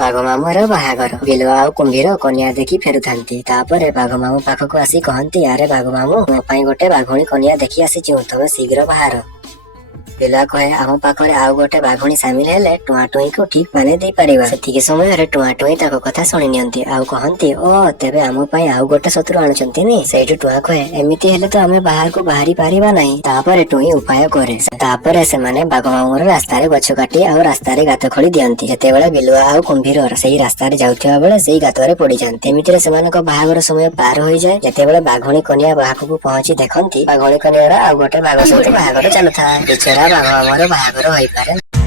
बाघ मामूर बाहागर बिलुआ और कुंभीर कन्या देखी फेरुथांती। तापरे बाघ मामू पाखक आसी कहती, अरे बाघ मामू मो पाई गोटे बाघुणी कन्या देखी आसी, तमे शीघ्र बाहर। बिलुआ कहे, आम पाखरे आउ गोटे बाघुणी सामिल हेले टुआ टुई को ठीक माने दे परिबा। सेतिके समय टुआ टुई ताको कथा सुनि नियंती आउ कहंती, ओ तेबे आम पाई आउ गोटे शत्रु आनुचंती नी। सेठु टुआ कहे, एमिति हेले तो आमे बाहर को बाहरी पारिबा नाही। तापरे टुई उपाय करे। तापरे सेमाने बाघ मामूर रास्ता रे गछ काटी आउ रास्ता रे गात खोली दियंती। जेतेबेले बिलुआ आउ कुंभीर सेही रास्ता रे जाउथिबा बेले सेही गातरे पड़ी जांती। एमितिरे सेमानक बाहागर समय पार होई जाय। जेतेबेले बाघुणी कन्या बाहाकु पहुंची देखंती बाघुणी कन्यार आउ गोटे बाघ सहित बाहागर चालुथा। बिचरा बाघ मामूर बाहागर होई पारे।